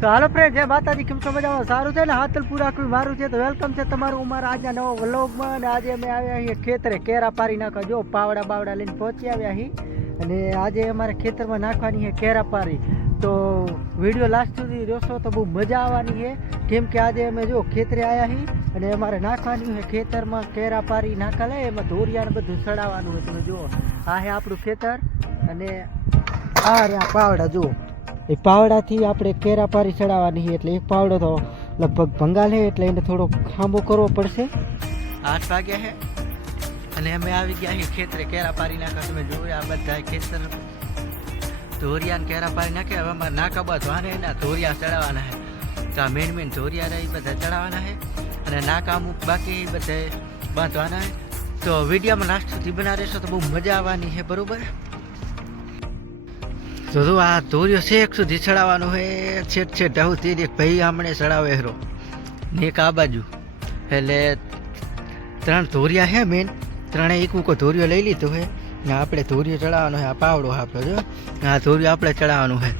તો હાલો ફ્રેન્ડ જય માતાજી, કેમ છો મજામાં? સારું છે ને? હાતલપુરા કોઈ મારું છે તો વેલકમ છે તમારું અમારા આજના નવો વ્લોગમાં અને આજે અમે આવ્યા છીએ ખેતરે, કેરા પારી નાખવા. જો, પાવડા બાવડા લઈને પહોંચી આવ્યા અહીં અને આજે અમારે ખેતરમાં નાખવાની છે કેરા પારી. તો વીડિયો લાસ્ટ સુધી જોશો તો બહુ મજા આવવાની છે. કેમ કે આજે અમે જો ખેતરે આવ્યા છીએ અને અમારે નાખવાની છે ખેતરમાં કેરા પારી નાખા લે એમાં ધોરિયાને બધું ચડાવવાનું હોય. તમે જુઓ, આ છે આપણું ખેતર. અને આ રહ્યા પાવડા, જુઓ. એ પાવડાથી આપણે કેરા પારી ચડાવવાની એટલે એક પાવડો તો લગભગ ભંગાલ છે એટલે એને થોડો ખાંબો કરવો પડશે. આઠ વાગ્યા છે અને અમે આવી ગયા છીએ ખેતરે. કેરા પારી નાખવા તમે જોયું આ બધા ખેતર ધોરિયા ને કેરા પારી નાખે હવે અમારે નાકા બાંધવાના એના ધોરિયા ચડાવવાના છે. તો આ મેન મેન ધોરિયા રહી બધા ચડાવવાના છે. અને નાકા અમુક બાકી બધા બાંધવાના છે. તો વિડીયોમાં લાસ્ટ સુધી બના રહેશો તો બહુ મજા આવવાની છે, બરોબર? તો જો આ ધોરિયો છેક સુધી ચડાવવાનું હોય છેટ છેટ આવું તે એક ભાઈ આમણે ચડાવે હરો. ને એક આ બાજુ. એટલે ત્રણ ધોરિયા હે મેન ત્રણે એક ઉકો ધોરિયો લઈ લીધો છે ને આપણે ધોરિયો ચડાવવાનો છે આ પાવડો આપણો જો. આ ધોરિયો આપણે ચડાવવાનું છે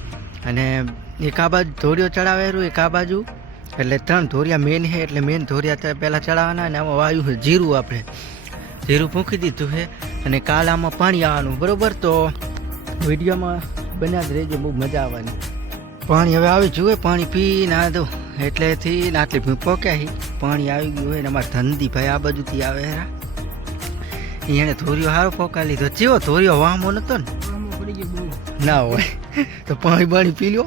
અને એક આ બાજુ ધોરિયો ચડાવે હરું, એક આ બાજુ. એટલે ત્રણ ધોરિયા મેન છે એટલે મેન ધોરિયા પહેલાં ચડાવવાના અને આમાં વાયુ છે જીરું આપણે. જીરું ફૂંકી દીધું છે અને કાલ આમાં પાણી આવવાનું, બરાબર? તો વિડીયોમાં બન્યા જ રહેજો બહુ મજા આવવાની. પાણી હવે આવી જુએ પાણી પી ના દો એટલેથી આટલી ભૂ પોક્યા હી પાણી આવી ગયું હોય ને અમારા ધંધી ભાઈ આ બાજુથી આવે હેરા એને ધોરિયો સારો પોકા લીધો. ચેવો ધોરિયો વામો નતો ને? ના હોય. તો પાણી બાણી પી લ્યો.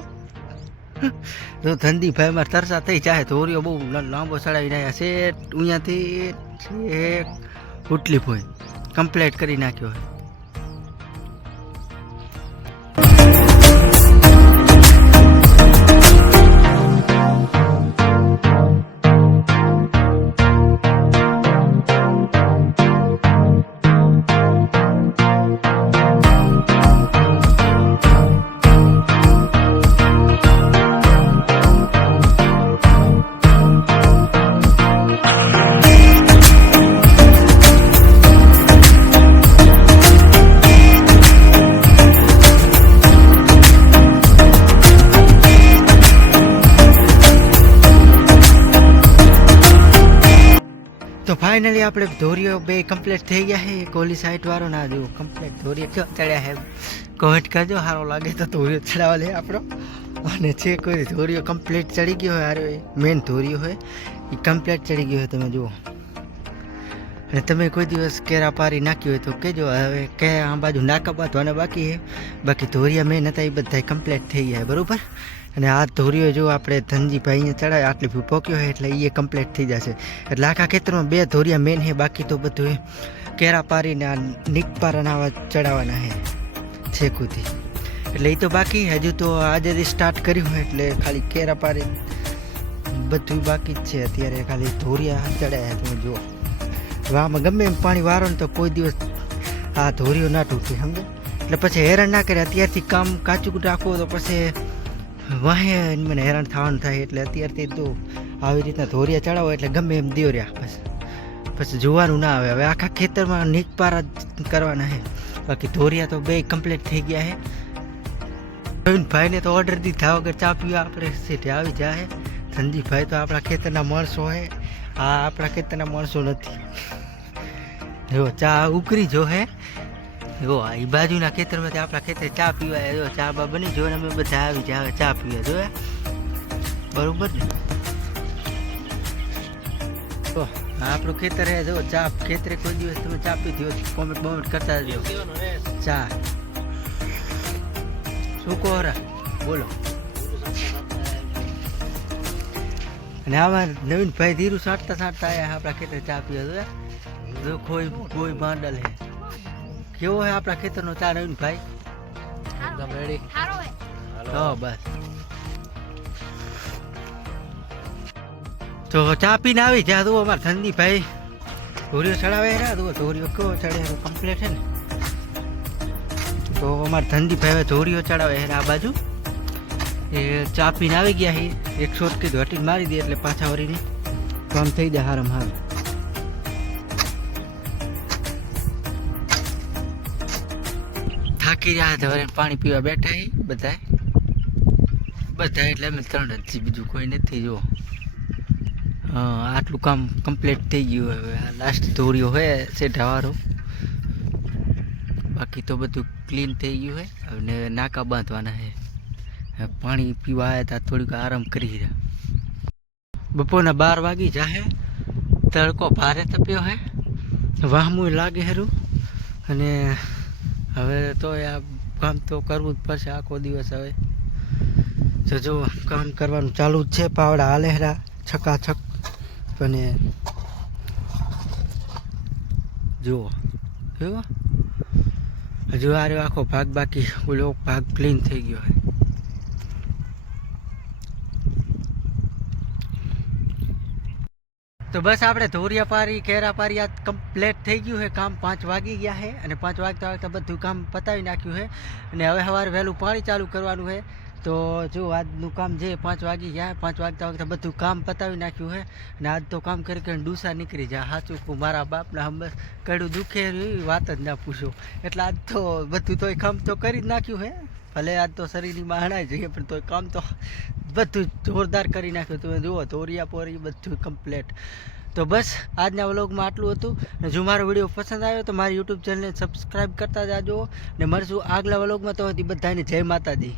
તો ધંધી ભાઈ મારે તરસા થઈ જાય ધોરિયો બહુ લાંબો ચડાવી રહ્યા છે. અહીંયાથી એક ઉટલી ભોય. કમ્પ્લેટ કરી નાખ્યો હોય ફાઇનલી આપણે ધોરીઓ બે કમ્પ્લીટ થઈ ગયા છે. એક ઓલી સાઈડ વાળો ના જો કમ્પ્લીટ ધોરીઓ કેવો ચડ્યા છે. કોમેન્ટ કરજો, સારો લાગે તો ધોરીઓ ચડાવવા લે આપણો. અને છે કોઈ ધોરીઓ કમ્પ્લીટ ચડી ગયો હોય અરે મેન ધોરીઓ હોય, એ કમ્પ્લીટ ચડી ગયો હોય તમે જુઓ. અને તમે કોઈ દિવસ કેરા પારી નાખી હોય તો કહેજો, હવે કે આ બાજુ નાકા બાંધવાના બાકી છે. બાકી ધોરિયા મેન હતા, એ બધા કમ્પ્લીટ થઈ ગયા બરોબર? અને આ ધોરીઓ જો આપણે ધનજીભાઈ અહીંયા ચડાવે આટલી ભૂ પોક્યો હોય એટલે એ કમ્પ્લીટ થઈ જશે. એટલે આખા ખેતરમાં બે ધોરિયા મેન છે, બાકી તો બધું કેરા પારીને આ નીકપારાના ચડાવવાના છે છેકુથી એટલે એ તો બાકી, હજુ તો આજે સ્ટાર્ટ કર્યું હોય એટલે ખાલી કેરા પારી બધું બાકી જ છે. અત્યારે ખાલી ધોરિયા ચડાયા તમે જુઓ. વામાં ગમે એમ પાણી વારો ને તો કોઈ દિવસ આ ધોરીઓ ના તૂટી સમજે એટલે પછી હેરાન ના કરે, અત્યારથી કામ કાચું રાખવું તો પછી વાહે મને હેરાન થવાનું થાય એટલે અત્યારથી તો આવી રીતના ધોરિયા ચડાવો એટલે ગમે એમ દિયો રહ્યા બસ પછી જોવાનું ના આવે. હવે આખા ખેતરમાં નીકપારા કરવાના છે બાકી ધોરિયા તો બે કમ્પ્લીટ થઈ ગયા છે ભાઈને તો ઓર્ડર દીધા વગર ચા પીવા આપણે સીટે આવી જાય સંજીભાઈ તો આપણા ખેતરના માણસો હે. આ આપણા ખેતરના માણસો નથી. જો ચા ઉકરી જો હે. જો, આ ઈ બાજુના ખેતરમાંથી આપણા ખેતરે ચા પીવા જો ચા બા બની જો ને અમે બધા આવી જાય ચા પીવા. જો બરોબર ને? તો આ આપણું ખેતર હે. જો, ચા ખેતરે કોઈ દિવસ તમે ચા પીધી હોય કોમેન્ટ બોમેન્ટ કરતા રહેજો. ચા. શું કહો હરા? બોલો. અને આવા નવીન ભાઈ ધીરું સાંટતા સાંટતા આયા આપણા ખેતરે ચા પીવા. જો જો, કોઈ કોઈ માંડલ હે. કેવો હે આપણા ખેતરનો ચા નવીન ભાઈ? એકદમ રેડી તો બસ. તો ચા પીને આવી જ્યાં તું અમારા ઠંડી ભાઈ. ધોરીઓ ચડાવે રહ્યા તું ધોરીઓ કેવો ચડે કમ્પ્લીટ છે ને? તો અમારા ઠંડી ભાઈ હવે ધોરીઓ ચડાવે હે આ બાજુ. એ ચા પીને આવી ગયા છે એક શોટ કીધું હટીને મારી દે એટલે પાછા વળીને કામ થઈ જાય હારમ હાર. થાકી રહ્યા હતા પાણી પીવા બેઠા એ બધા બધા એટલે અમે ત્રણ જ બીજું કોઈ નથી જો આટલું કામ કમ્પ્લીટ થઈ ગયું હવે આ લાસ્ટ ધોરીઓ હોય સેઢાવાળો બાકી તો બધું ક્લીન થઈ ગયું હોય અને નાકા બાંધવાના છે પાણી પીવા આવ્યા હતા થોડીક આરામ કરી રહ્યા. બપોરના બાર વાગી જાહે, તડકો ભારે તપ્યો હે. વાહમું લાગે હેરું, અને હવે તો આ કામ તો કરવું જ પડશે આખો દિવસ હવે. તો જો, કામ કરવાનું ચાલુ જ છે પાવડા આલેહરા હેરા છકાછક અને જુઓ જુઓ. હજુ આ આખો ભાગ, બાકી ઓલો ભાગ ક્લીન થઈ ગયો હે તો બસ આપણે ધોરિયા પારી કેરા પારી આ કમ્પ્લીટ થઈ ગયું છે. કામ પાંચ વાગી ગયા છે અને પાંચ વાગતા વાગતા બધું કામ પતાવી નાખ્યું છે. અને હવે સવારે વહેલું પાણી ચાલુ કરવાનું છે. તો જો આજનું કામ જે પાંચ વાગી ગયા, પાંચ વાગતા વાગતા બધું કામ પતાવી નાખ્યું છે. અને આજ તો કામ કરી કરીને ડૂસા નીકળી જાય સાચું કહું, મારા બાપના હમ બસ કડું દુખે એવી વાત જ ના પૂછો. એટલે આજ તો બધું તોય કામ તો કરી જ નાખ્યું છે. ભલે આજ તો શરીરની બહાણા જઈએ પણ તો કામ તો બધું જોરદાર કરી નાખ્યું. તમે જુઓ તોરિયા પોરી બધું કમ્પ્લેટ તો બસ, આજના વ્લોગમાં આટલું હતું. ને જો મારો વીડિયો પસંદ આવ્યો તો મારી યુટ્યુબ ચેનલને સબસ્ક્રાઈબ કરતા જાજો. ને મળશું આગલા વ્લોગમાં તો બધાને જય માતાજી.